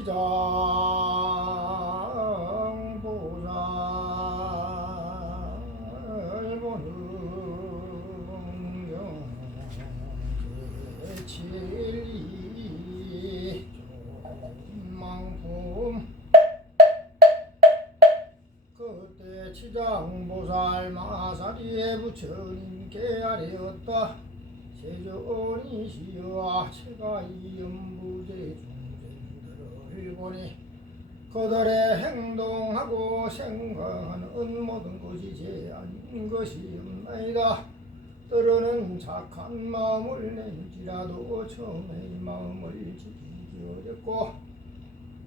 지장보살 보능경 제칠리 존망품 그때 지장보살 마사리에 부처님께 아뢰었다. 세존이시여 제가 이 연부제 중생들을 보니 그들의 행동하고 생각하는 모든 것이 제 아닌 것이 없나이다. 때로는 착한 마음을 낸지라도 처음에 이 마음을 지키기 어렵고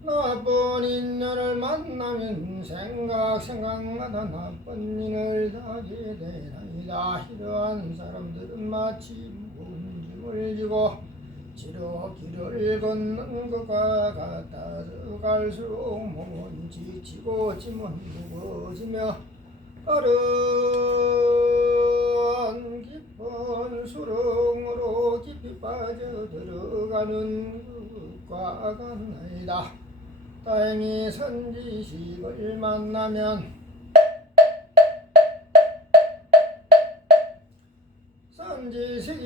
나쁜 인연을 만나면 생각마다 나쁜 인을 하게 되나이다. 이러한 사람들은 마치 무거운 짐을 지고 지로 길을 걷는 것과 같아 갈수록 몸은 지치고 짐은 무거워지며 빠른 깊은 수렁으로 깊이 빠져들어가는 것과 같나이다. 다행히 선지식을 만나면 선지식이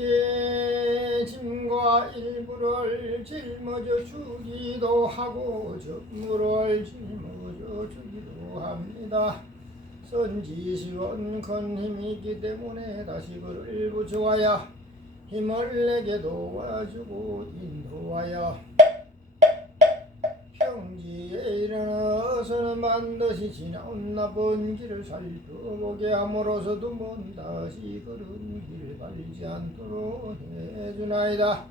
짐과 일부를 짊어져 주기도 하고 전부를 짊어져 주기도 합니다. 선지식은 큰 힘이 있기 때문에 다시 그를 부추하여 힘을 내게 도와주고 인도하여 평지에 이르러서는 반드시 지나온 나쁜 길을 살펴보게 함으로써 두 번 다시 그런 길을 밟지 않도록 해주나이다.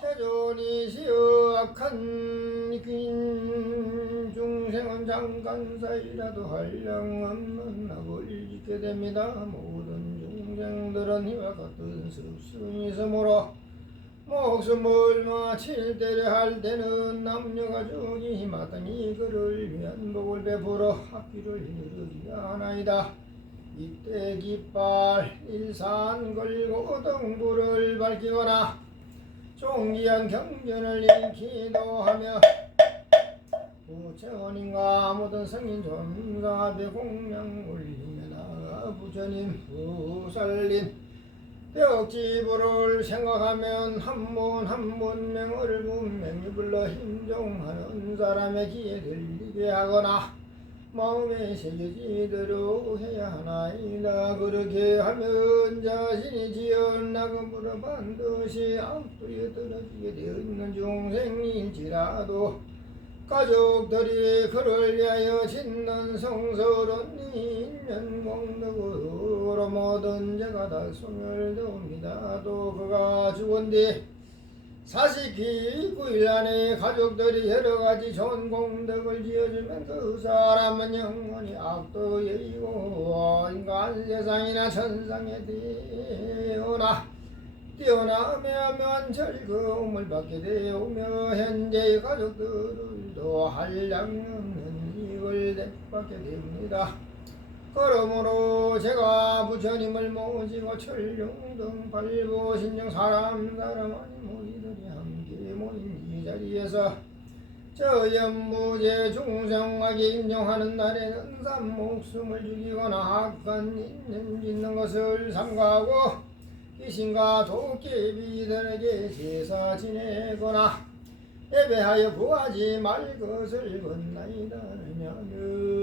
세존이시여 악한 긴 중생은 잠깐 사이라도 한량없는 악을 짓게 됩니다. 모든 중생들은 이와 같은 습성이 있으므로 목숨을 마칠 때려 할 때는 남녀가족이 마땅히 그를 위한 복을 베풀어 학기를 이르게 하나이다. 이때 깃발 일산 걸고 등불을 밝히거나 종기한 경전을 읽기도 하며 부처님과 모든 성인 존상 앞에 공양 올리며 나아가 부처님 부살님 벽지부를 생각하면 한 분 한 분 명을 분명히 불러 힘종하는 사람의 귀에 들리게 하거나 마음에 새겨지도록 해야 하나이다. 그렇게 하면 자신이 지은 낙음으로 반드시 악도에 떨어지게 되어 있는 중생일지라도 가족들이 그를 위하여 짓는 성스러운 인연 공덕으로 모든 죄가 다 소멸되옵니다. 또 그가 죽은 뒤 49일 안에 가족들이 여러가지 좋은 공덕을 지어주면 그 사람은 영원히 악도에 이고 인간 세상이나 천상에 뛰어나며 즐거움을 받게 되오며 현재의 가족들도 한량없는 이익을 받게 됩니다. 그러므로 제가 부처님을 모시고 천룡등 발부 신령 사람 아닌 모이들이 함께 모인 이 자리에서 저 연무제 중생하게 인정하는 날에는 목숨을 죽이거나 악한 인연 짓는 것을 삼가하고 귀신과 도깨비들에게 제사 지내거나 예배하여 구하지 말 것을 건나이다. 왜냐하면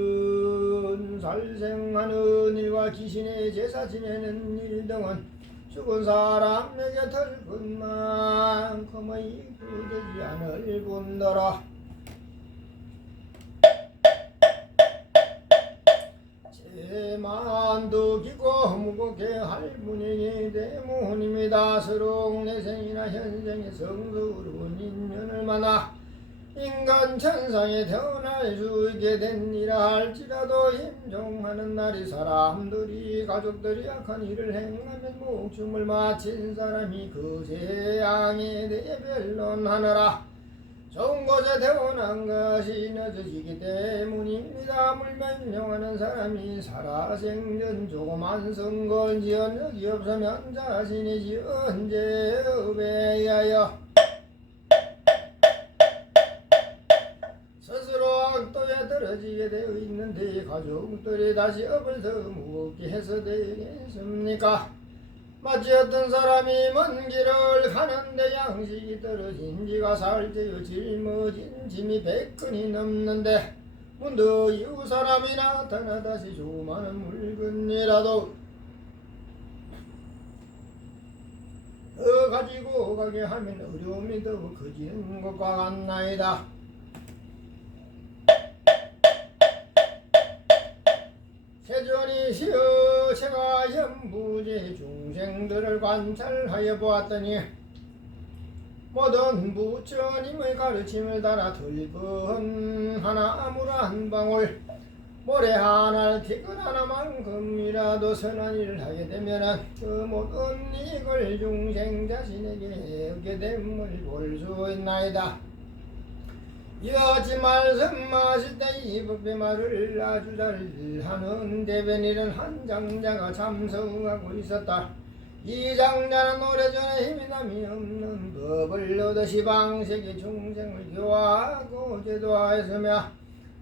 살생하는 일과 귀신의 제사 지내는 일 등은 죽은 사람에게 들 것만큼의 부되지 않을 뿐더러 만두기고 무겁게 할 분이기 때문입니다. 서록 내생이나 현생의 성스러운 인연을 만나 인간 천상에 태어날 수 있게 된이라 할지라도 임종하는 날이 사람들이 가족들이 악한 일을 행하면 목숨을 마친 사람이 그 재앙에 대해 변론하느라 좋은 곳에 태어난 것이 늦어지기 때문입니다. 물명령하는 사람이 살아생전 조그만 성걸 지은 적이 없으면 자신이 지은 죄업에 의하여 사라지게 되어 있는데 가족들이 다시 업을 더 무겁게 해서 되겠습니까? 마치 어떤 사람이 먼 길을 가는데 양식이 떨어진 지가 사흘째여 짊어진 짐이 100근이 넘는데 문득 이웃 사람이 나타나 다시 조그마한 물건이라도 가지고 가게 하면 어려움이 더욱 커지는 것과 같나이다. 세존이 시어 제가 현부제 중생들을 관찰하여 보았더니 모든 부처님의 가르침을 따라 들번 하나 아무로 한 방울 모래 하나 티끌 하나만큼이라도 선한 일을 하게 되면 그 모든 이익을 중생 자신에게 얻게 됨을 볼 수 있나이다. 이같이 말씀하실 때 이 법의 말을 아주 잘 하는 대변인은 한 장자가 참석하고 있었다. 이 장자는 오래전에 힘이 남이 없는 법을 얻으시 방식의 중생을 교화하고 제도하였으며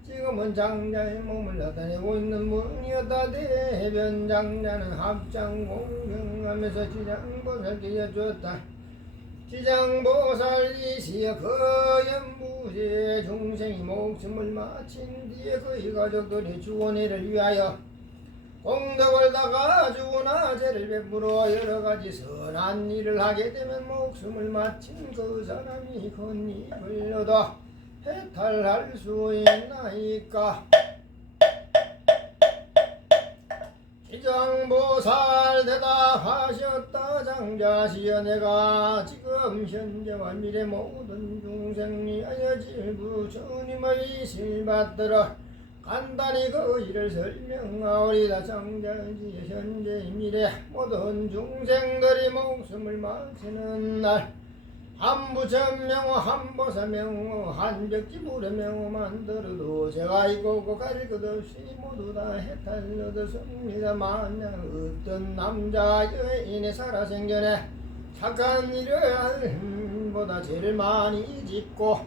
지금은 장자의 몸을 나타내고 있는 분이었다. 대변 장자는 합장 공경하면서 지장보살께 여쭈었다. 지장보살이시여 거연부제 중생이 목숨을 마친 뒤에 그의 가족들이 주원회를 위하여 공덕을 닦아주거나 죄를 베풀어 여러가지 선한 일을 하게 되면 목숨을 마친 그 사람이 큰 이익을 얻어 해탈할 수 있나이까? 지장보살 대답하셨다. 장자시여 내가 지금 현재와 미래 모든 중생이 하여질 부처님의 실받들어 간단히 그 일을 설명하오리다. 장자시여 현재 미래 모든 중생들이 목숨을 마치는 날 한 부처명호 한 보사명호 한 벽지불의명호 만들어도 제가 이고 갈 것 없이 모두 다 해탈 얻었습니다. 만약 어떤 남자 여인이 살아생전에 착한 일을 보다 죄를 많이 짓고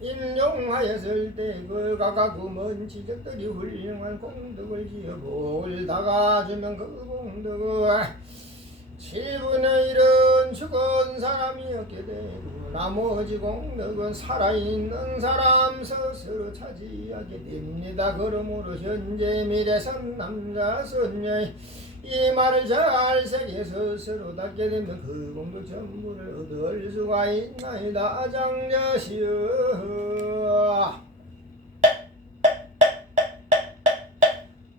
임용하였을 때 그 가까고 먼 지적들이 훌륭한 공덕을 지어 복을 다가주면 그 공덕을 7분의 1은 죽은 사람이 없게 되고 나머지 공덕은 살아있는 사람 스스로 차지하게 됩니다. 그러므로 현재 미래 선남자 선녀의 이 말을 잘 새겨 스스로 닦게 되면 그 공덕 전부를 얻을 수가 있나이다. 장자시여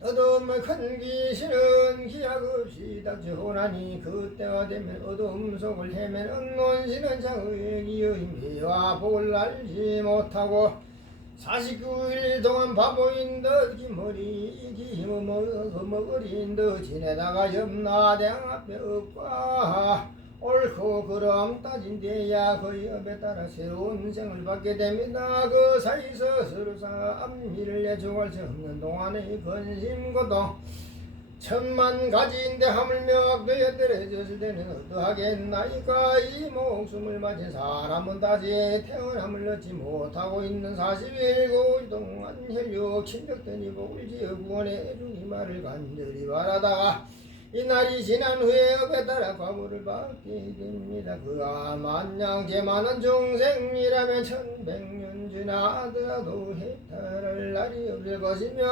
어둠의 큰 귀신은 기약 없이 닥쳐오나니 그때가 되면 어둠 속을 헤매는 논신은 장의의 기여의 미와 복을 알지 못하고 49일 동안 바보인 듯 기머리 기머거린 듯 지내다가 염라대왕 앞에 업과 옳고 그럼 따진 데야 그 업에 따라 새로운 생을 받게 됩니다. 그 사이서 서로사 앞일을 내줘갈 수 없는 동안의 근심고통 10,000가지인데 하물며 악도에 떨어졌을 때는 어떠하겠나이까? 이 목숨을 마친 사람은 다시 태어남을 얻지 못하고 있는 41일 동안 혈육 친척들이 복을 지어 구원해 주니 말을 간절히 바라다가 이날이 지난 후에 업에 따라 과보를 받게 됩니다. 그가 만약 제만한 중생이라면 1100년 지나더라도 해탈할 날이 없을 것이며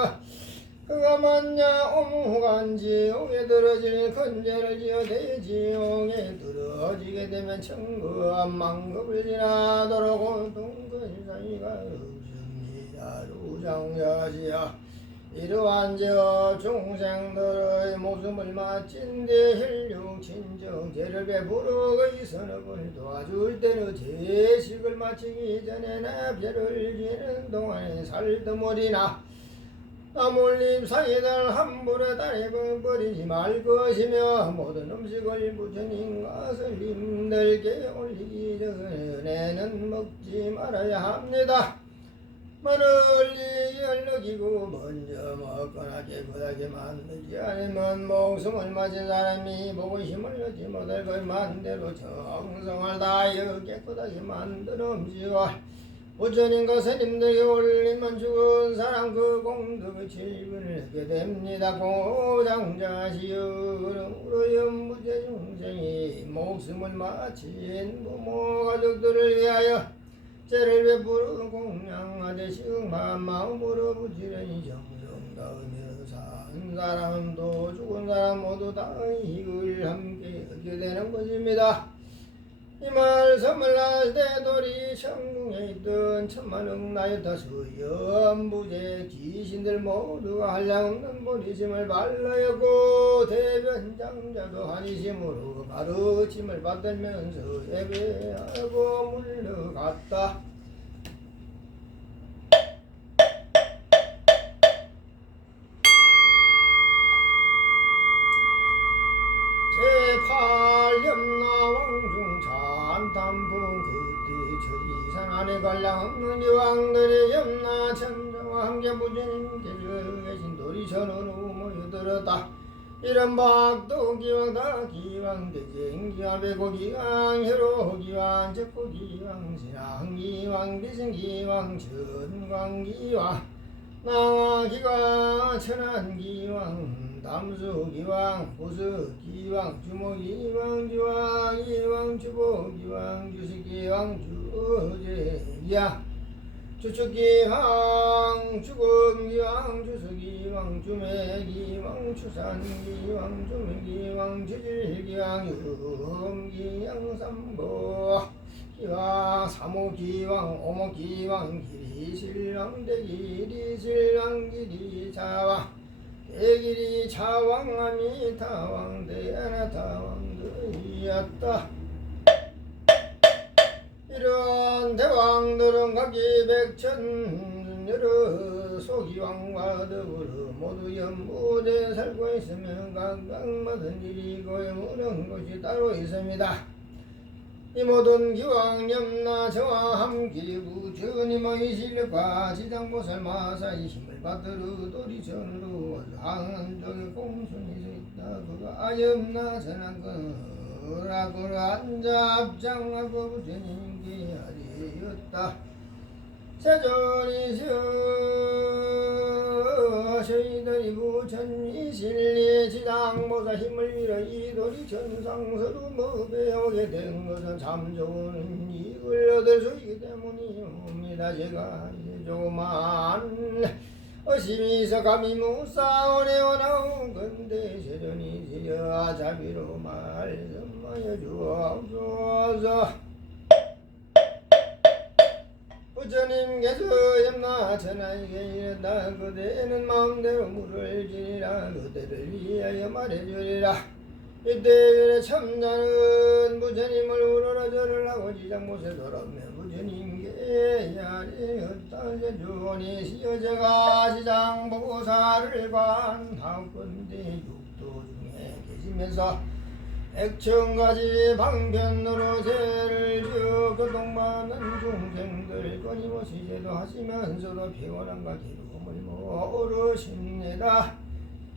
그가 만약 오무간 지옥에 들어질 큰 죄를 지어 대지옥에 들어지게 되면 천급 만급을 지나도록 고통의 사이가 없습니다. 루장자시여 이러한 저 중생들의 목숨을 마친 뒤 혈육 친정 죄를 베풀어 그의 선업을 도와줄 때는 제식을 마치기 전에 내 죄를 지는 동안에 살더머리나 나몰림 사이들 함부로 다리고 버리지 말 것이며 모든 음식을 부처님과 스님들께 올리기 전에는 먹지 말아야 합니다. 멀리 연락이고 먼저 먹거나 깨끗하게 만들지 않으면 목숨을 마친 사람이 복심을 얻지 못할 걸 만대로 정성을 다하여 깨끗하게 만들어 음식을 부처님과 스님들에게 올리면 죽은 사람 그 공덕의 질문을 하게 됩니다. 고장자시여 그러므로 연무제 중생이 목숨을 마친 부모 가족들을 위하여 죄를 베풀어 공양하되 시응만 마음으로 부지런히 정성다하며 산 사람도 죽은 사람 모두 다 이익을 함께 얻게 되는 것입니다. 이 말씀을 할 때 도리 천궁에 있던 천만억 나였다수 연부제 귀신들 모두가 한량없는 보리심을 발라였고 대변장자도 한이심으로 가르침을 받들면서 예배하고 물러갔다. 제8년 나왕중 찬탄풍 그때 저리산 안에 관량없는 이왕들의 염나 천자와 함께 부처님께서 계신 도리천으로 모여들었다. 이런 박도 기왕 다 기왕 대쟁 기왕 배고 기왕 혈호 기왕 적고 기왕 신앙 기왕 대승 기왕 천광 기왕 낭화 기왕 천안 기왕 담수 기왕 보수 기왕 주모 기왕 기왕 이왕 주보 기왕 주식 기왕 주제 기왕 주축 기왕 주금 기왕 주수 기왕 주매 기왕 추산 기왕 주민 기왕 주질 기왕 유음 기왕 삼보 기왕 사모 기왕 오모 기왕 길이 신랑 대길이 신랑 길이 자왕 대길이 자왕함이 다왕대하나 다왕들이었다. 이런 대왕들은 각기 백천 여러 소기왕과 더불어 모두 연무대에 살고 있으면 각각마다 일이고 무는 곳이 따로 있습니다. 이 모든 기왕 염나 저와 함께 부처님의 실력과 지장보살 마사의 힘을 받들어 도리천으로 한쪽에 공순이 있다. 그가 염나 전한거라고 앉아 앞장하고 부처님께 하리였다. 세존이셔 저희들이 부처님이 실리 지장보살 힘을 빌어 이 도리천상서로 배우게 된 것은 참 좋은 이익을 얻을 수 있기 때문이옵니다. 제가 이제 조그만 의심이 있어 감히 무사오려 나온 건데 세존이시여 자비로 말씀하여 주옵소서. 부처님께서 염나 천하에게 이른다. 그대는 마음대로 물을 지니라. 그대를 위하여 말해주리라. 이때 참자는 부처님을 우러러 절을 하고 지장못에 돌아오며 부처님께 야리었다. 세존이 시여제가 지장보살을 관하건대 육도 중에 계시면서 백천가지 방편으로 죄를 지어 교통받는 중생들 끊임없이 제도하시면서도 피곤함과 괴로움을 모르십니다.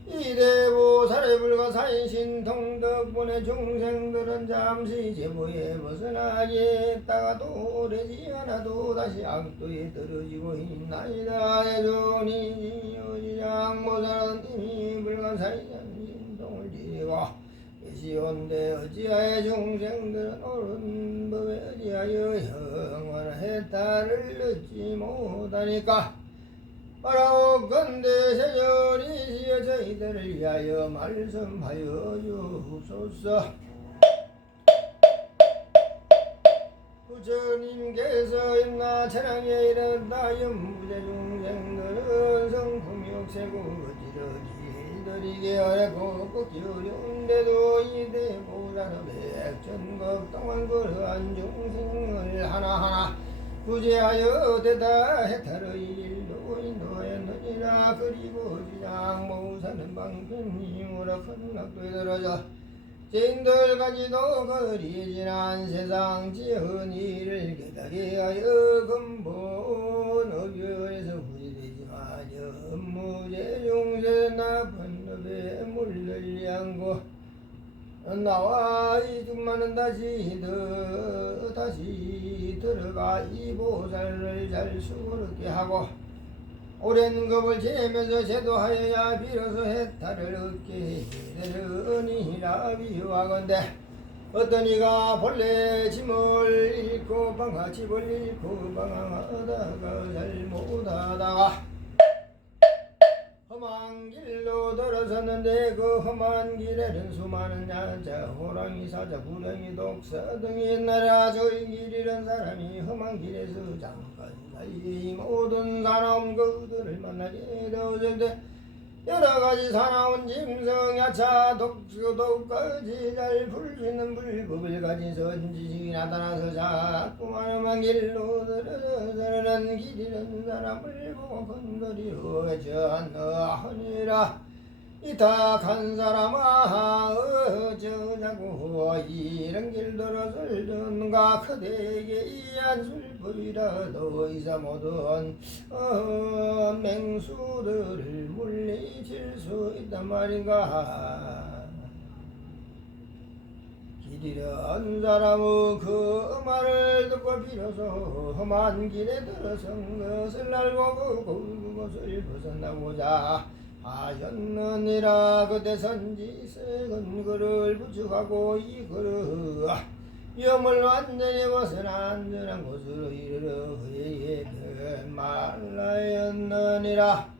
이대보살의 불가사의신 통덕분의 중생들은 잠시 제보에 벗어나겠다가도 오래지 않아도 다시 악도에 떨어지고 있나이다. 대존이 지장보살은 이미 불가사의한 신통을 지니고 계시온데 어찌하여 중생들은 옳은 법에 어찌하여 영원한 해탈을 얻지 못하니까. 바라옵건대 세존이시여 저희들을 위하여 말씀하여 주옵소서. 부처님께서 임나 천왕에 이른다. 연무제 중생들은 성품이 억세고 어지러기 길들이게 어렵고 꺾기 어려운데도 이대보살은 백천겁동안 그러한 중생을 하나하나 구제하여 대다 해탈의 일도 인도했느니라. 그리고 지장보살은 방편이오라 큰 낙도에 들어져 죄인들까지도 거리 지난 세상 지은 일을 깨닫게 하여 근본 어별에서 후지되지만 연무제 중생 나쁜 법에 물들량고 나와 이중만은 다시 들어가 이 보살을 잘 수고롭게 하고 오랜 겁을 지내면서 제도하여야 비로소 해탈을 얻게 되느니라. 비유하건대 어떤 이가 본래 짐을 잃고 방아집을 잃고 방황하다가 잘못하다가 험한 길로 들어섰는데 그 험한 길에는 수많은 야자 호랑이 사자 구렁이 독사 등이 있나라. 저희 길 잃은 사람이 험한 길에서 잠깐 사이 모든 사나운 그들을 만나게 되었는데 여러가지 사나운 짐승 야차 독수독까지 잘 풀 수 있는 불법을 가진 선지식이 나타나서 자꾸만 험한 길로 들어서는 길 잃은 사람을 보고 건드리어 외쳐하느니라. 이탁한 사람아 어쩌자고 이런 길 들어설는가. 그대에게 이 안술법이라도 이사 모든 맹수들을 물리칠 수 있단 말인가. 길 잃은 사람은 그 말을 듣고 비로소 험한 길에 들어선 것을 알고 그것을 벗어나고자 하였느니라. 그대 선지색은 그를 부축하고 이 그를 위험을 완전히 벗어나 안전한 곳으로 이르러 그에게 말하였느니라.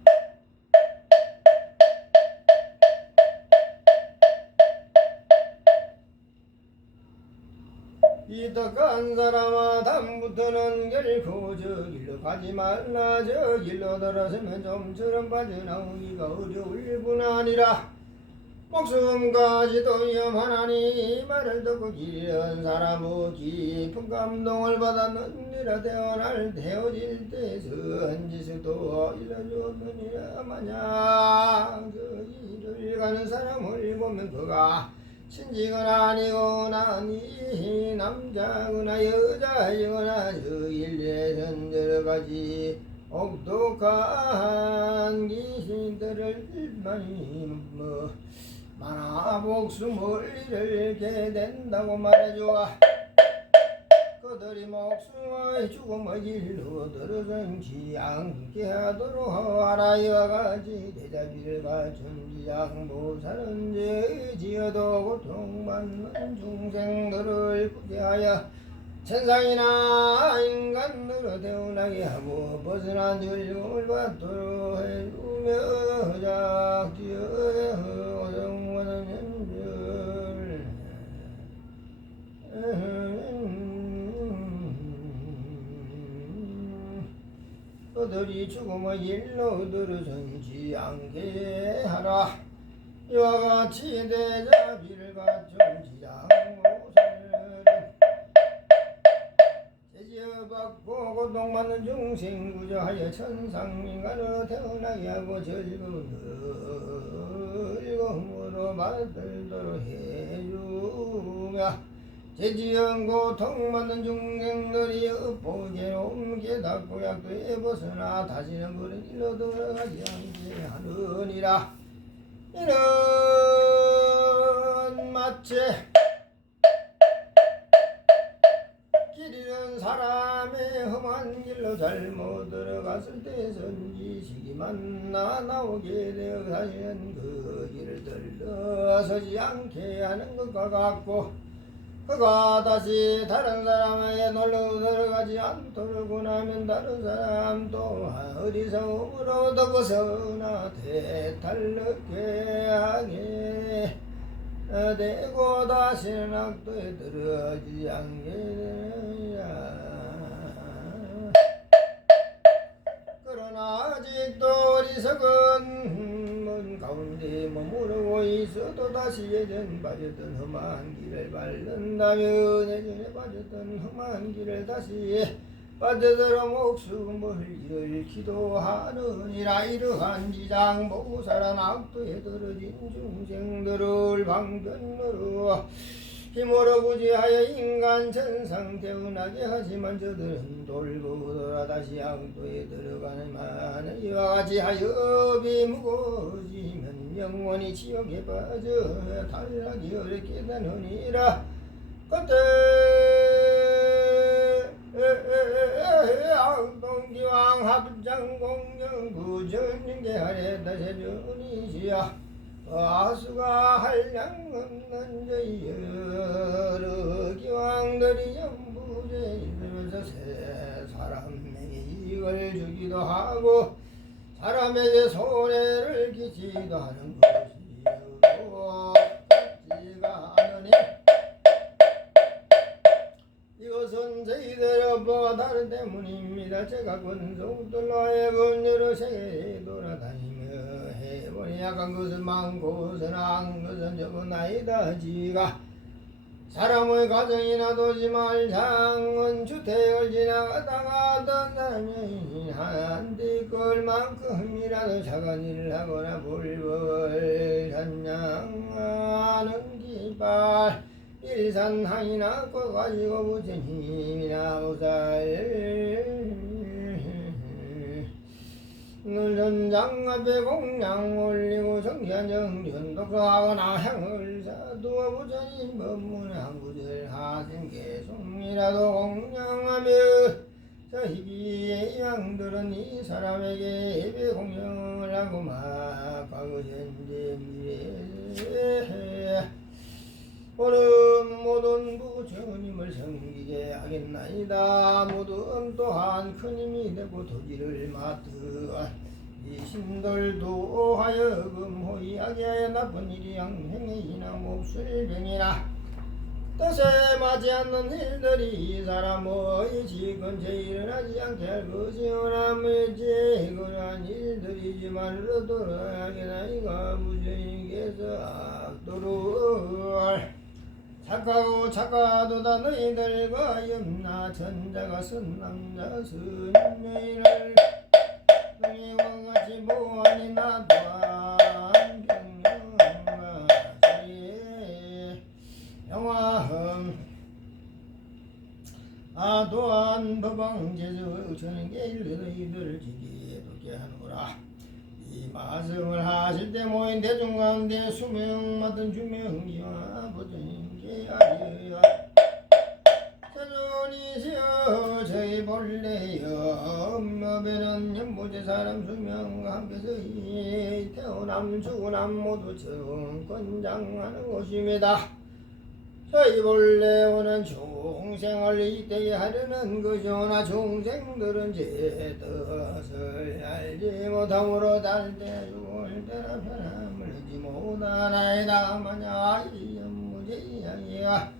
이덕한 사람아 다음부터는 결코 저 길로 가지 말라. 저 길로 들어서면 좀처럼 빠져나오기가 어려울 뿐 아니라 목숨까지도 위험하나니. 이 말을 듣고 길 잃은 사람은 깊은 감동을 받았느니라. 태어날 되어질 때 선지식도 일러주었느니라. 만약 저 길을 가는 사람을 보면 그가 신지거나 아니거나 이 남자거나 여자이거나 저 일에는 여러가지 혹독한 귀신들을 많이 많아 목숨을 잃게 된다고 말해주어 그들이 목숨의 죽음의 길로 들어서지 않게 하도록 하라. 이와 같이 대자비를 갖춘 지장보살은 죄지어도 고통받는 중생들을 구제하여 천상이나 인간으로 태어나게 하고 벗어난 즐거움을 받도록 해주며 작지어 오정원은 현절 그들이 죽음의 일로 들어서지 않게 하라. 이와 같이 대자비를 갖춘 지장보살은 제지어받고 고통받는 중생 구조하여 천상인간으로 태어나게 하고 즐거움으로 받들도록 해주며 제지은 고통받는 중생들이 엇보게로 깨닫고 약도에 벗어나 다시는 그런 일로 돌아가지 않게 하느니라. 이는 마치 길 잃은 사람의 험한 길로 잘못 들어갔을 때 선지식이 만나 나오게 되어 다시는 그 길을 들러서지 않게 하는 것과 같고 그가 다시 다른 사람에게 놀러 들어가지 않도록 하면 다른 사람 또한 어리석음으로부터 벗어나 대탈롭게 하게 되고 다시는 악도에 들어가지 않게 되느니라. 그러나 아직도 어리석은 문 가운데 머무르고 있어도 다시 예전 빠졌던 험한 길을 밟는다면 예전에 빠졌던 험한 길을 다시 빠져들어 목숨을 잃을 기도하느니라. 이러한 지장보살은 악도에 떨어진 중생들을 방편으로 힘으로 부지하여 인간 천상 태어나게 하지만 저들은 돌고 돌아 다시 양도에 들어가는 이와 같이 하여비 무거워지면 영원히 지옥에 빠져 탈락이 어렵게 되느니라. 그때 동기왕 합장공영 구전인계 하래다 세존이시야 아수가 한량 없는 저희 여러 기왕들이 전부 제이들면서 새 사람에게 이익을 주기도 하고 사람에게 손해를 끼치기도 하는 것이요 같지가 않으니 이것은 저희들 업보가 다른 때문입니다. 제가 권속들로 하여금 여러 세계에 돌아다니며 해보니 약한 것은 많고 선한 것은 적은아이다. 지가 사람의 가정이나 도시마을 장은 주택을 지나가다가 어떤 사람이 한데 그만큼이라도 작은 일을 하거나 불벌 찬양하는 기발 일산항이나 꺼가지고 붙은 힘이나 우살 전장 앞에 공양 올리고 정기한 정전 독서하거나 향을 사두어 부처님 법문 한 구절 하신 개송이라도 공양하며 저희비의 양들은 이 사람에게 예배 공양을 하고 막 과거 현재 미래 오늘 모든 부처님을 섬기게 하겠나이다. 모든 또한 큰 힘이 되고 도지를 맡으 이 신들도 하여금 호의하게 하여 나쁜 일이 양행이나 몹쓸 병이나 뜻에 맞지 않는 일들이 사람의 지근처 일어나지 않게 할 것이오나 뭐지 그러한 일들이지만 돌아가게나이가 부처님께서 악도를 착하고 착하도다 너희들과 염나 천자가 선 남자 선 여인을 너희와 같이 보아니 나도한 경영하지 영화흠 또한 법왕제주 전행계 너희들을 지키게 돕게 하노라. 이 말씀을 하실 때 모인 대중 가운데 수명 맡은 주명기와 부처님께 아뢰어 세존이시여 저희 본래여 업무배는 연보제 사람 수명과 함께서 이 태어남 죽으남 모두 정권장하는 곳입니다. 저희 본래 오는 중생을 이때게 하려는 것이오나 중생들은 제 뜻을 알지 못함으로 달때 죽을 때나 편함을 알지 못하나이다. 만약 이 연무제양이가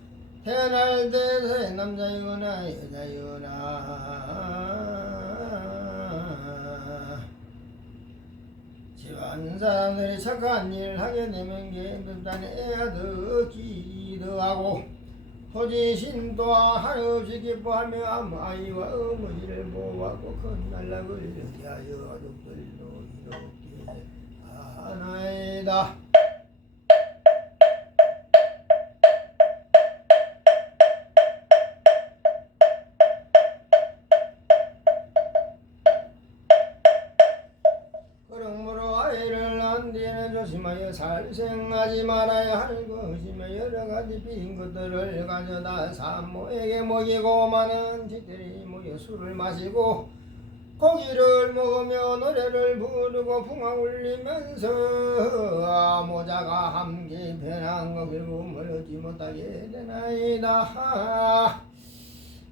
태어날 때 남자이거나 여자이거나 집안 사람들이 착한 일을 하게 되면 개든단에 기도하고 토지신 또한 한없이 기뻐하며 아이와 어머니를 보호하고 큰 날락을 여기하여 가족들도 이롭게 하나이다. 그러므로 아이를 낳은 뒤에는 조심하여 살생하지 말아야 할 것이며 여러가지 빈 것들을 가져다 산모에게 먹이고 많은 쥐들이 모여 술을 마시고 고기를 먹으며 노래를 부르고 풍악 울리면서 모자가 함께 변한 거 결국을 얻지 못하게 되나이다.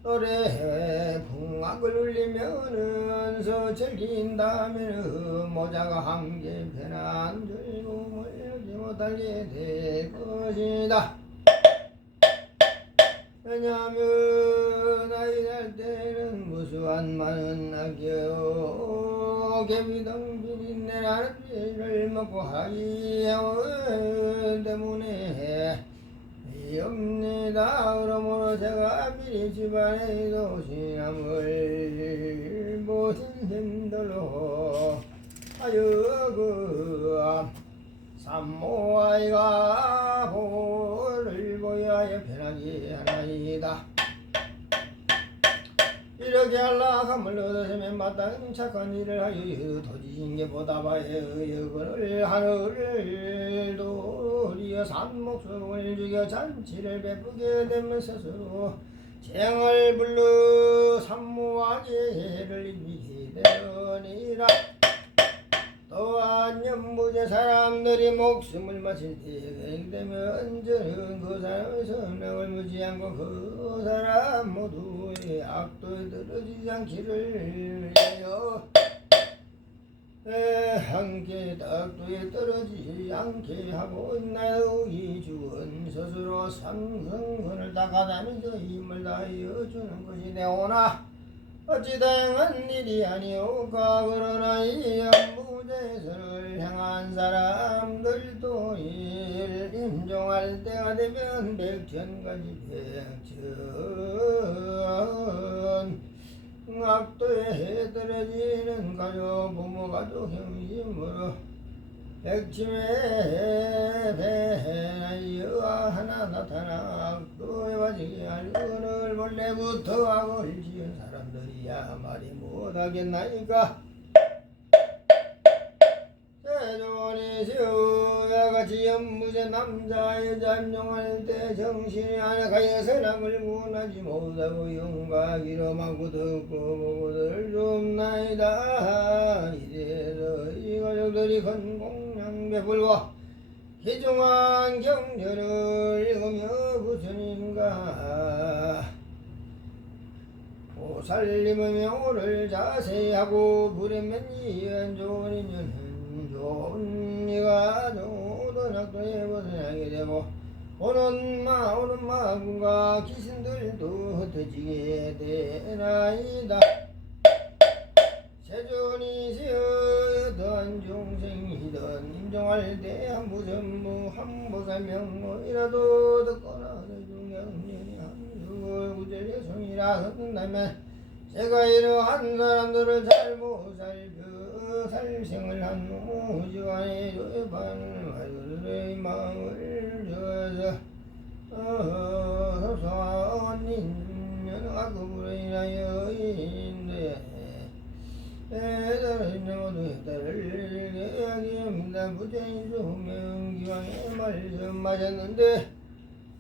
노래 풍악을 울리면서 즐긴 다음에는 모자가 함께 편한 즐거움을 얻지 못하게 될 것이다. 왜냐하면 아이 날 때는 무수한 많은 악여 개비등 비린내라는 비를 먹고 하기 때문에 없니다. 그러므로 제가 미리 집안에 도시남을 모든 힘들로 하여 산모아이가 볼을 보여 계한락함을 얻으시면 마땅히 착한 일을 하여 도지신게 보답하여 여건을 하늘을 도리어 산목수를 죽여 잔치를 베푸게 되면 스스로 재앙을 불러 산무와제를 이기게 되느니라. 또한 연무제 사람들이 목숨을 마칠 때가 되면 저는 그 사람의 선행을 묻지 않고 그 사람 모두의 악도에 떨어지지 않기를 위하여 함께 악도에 떨어지지 않게 하고 나의 주은 스스로 상승선을 닦아다니며 힘을 다하여 주는 것이 되오나 어찌 다양한 일이 아니오까. 그러나 이 연무제설을 향한 사람들도 일 임종할 때가 되면 백천가지 백천 악도에 떨어지는 가족 부모 가족 형님으로 백침에 배하여 하나 나타나 악도에 빠지게 할 은을 본래부터 악을 지은 사람들이야 말이 못하겠나이까. 세존이 시우야 같이 연무제 남자 여자 임종할 때 정신이 안약하여 사람을 구원하지 못하고 영광이로 마고 듣고 보고들 줍나이다. 이래서 이 가족들이 큰 공양 베풀고 희중한 경전을 읽으며 부처님과 보살님의 명호를 자세히 하고 부르면 이은 좋은 인연은 좋은 이가 좋은 악도에 벗어나게 되고 오는 마군과 귀신들도 흩어지게 되나이다. 세존이 시어던 중생이던 임종할 때 한부전무 한보살 명호이라도 듣거나 중경년이 한수을 구절의 성이라 듣는다면 제가 이러한 사람들을 잘못 살펴 살생을 한 우주간에 조여반 하늘의 마음을 주어서 소소한 인연악으로 인하여 인도에 애달을 여기입니다. 부처님 소명기왕에 말씀하셨는데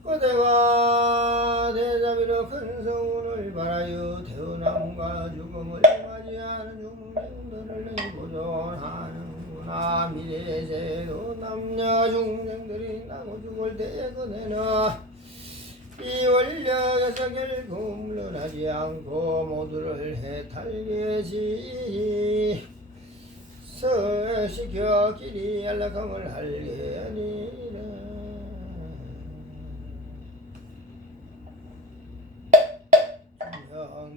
그대가 대자비로 큰 성운을 바라여 태어남과 죽음을 맞이하는 중생들을 보존하는구나. 미래세도 남녀 중생들이 나고 죽을 때에 그대는 이 원력에서 결코 물러나지 않고 모두를 해탈게시 서시켜 길이 안락함을 알게 하니라.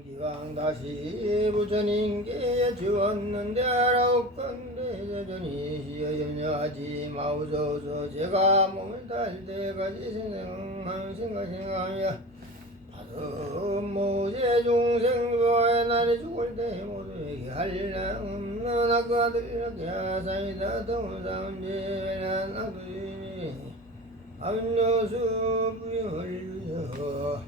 기왕 다시 부처님께 주었는데 알아옵건대 여전히 시여 염려하지 마옵소서. 제가 몸을 탈 때까지 생각하며 받은 모세 중생도의 날이 죽을 때 모두에게 한량 없는 악가들에게 하사이다. 동상제란 악들이 압류수 부임을 주셔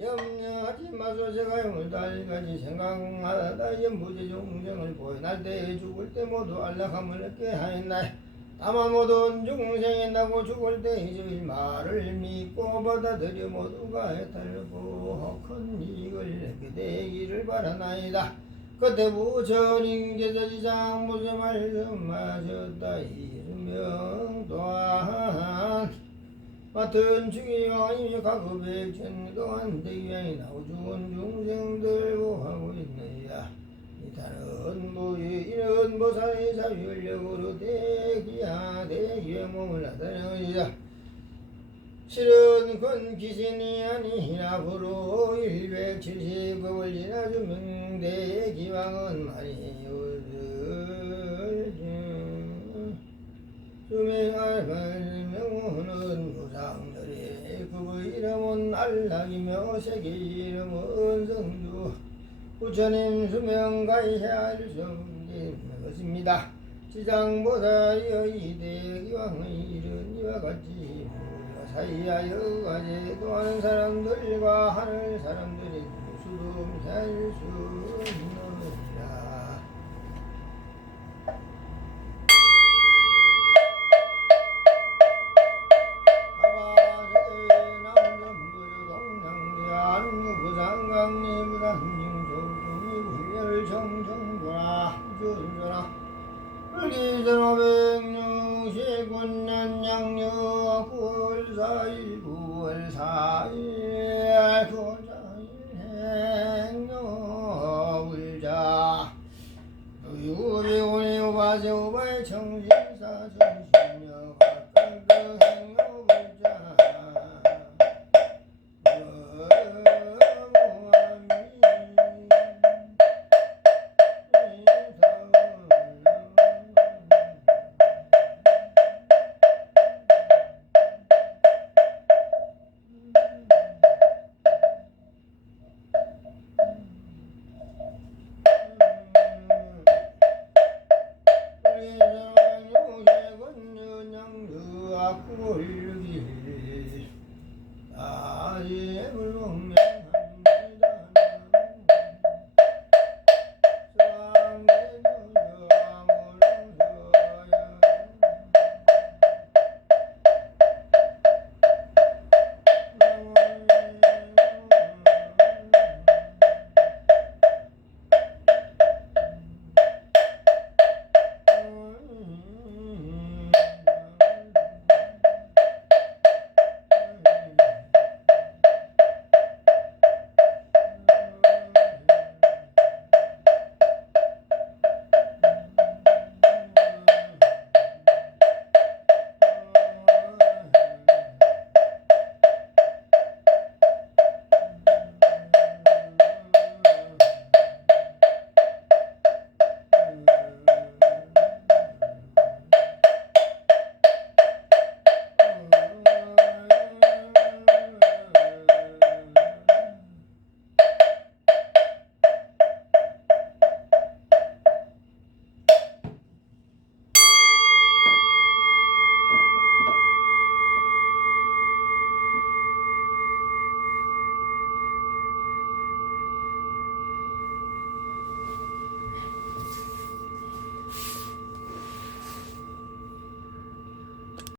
염려하지 마소. 제가 영을 달까지 생각하다 연부제 중생을 보여날 때 죽을 때 모두 안락함을 얻게 하였나이. 다만 모든 중생이 나고 죽을 때 이의 말을 믿고 받아들여 모두가 해탈고 큰 이익을 얻게 되기를 바라나이다. 그때 부처님께서 지상 무슨 말씀하셨다. 이수명 또한 같은 중이왕이 가급 백천거한 대기왕이 나고 죽은 중생들 보하고 있느냐. 이 다른 부의 이런 보살의 자율력으로 대기의 몸을 나타내느니라. 실은 건 귀신이 아니라 앞으로 170급을 지나 주명대 기왕은 말이오들 주명할 명호는 무상들이 그의 이름은 안락이며 세계 이름은 성주 부처님 수명가이할 수 없는 것입니다. 지장보살의 이대기왕의 이른 이와 같이 사이하여 가제도 하는 사람들과 하늘 사람들이 수dum할 수 있느니라. 가바세 남전부주 동양대한 부산강리 부산징조군이 불멸 정정도라 준전아 리전오백룡시 군년 양력 9월 4일 9월 4일 9월 4일 행여울자 유비오니 오바세 오바의 청신사 정신여 각각 행여울자 굴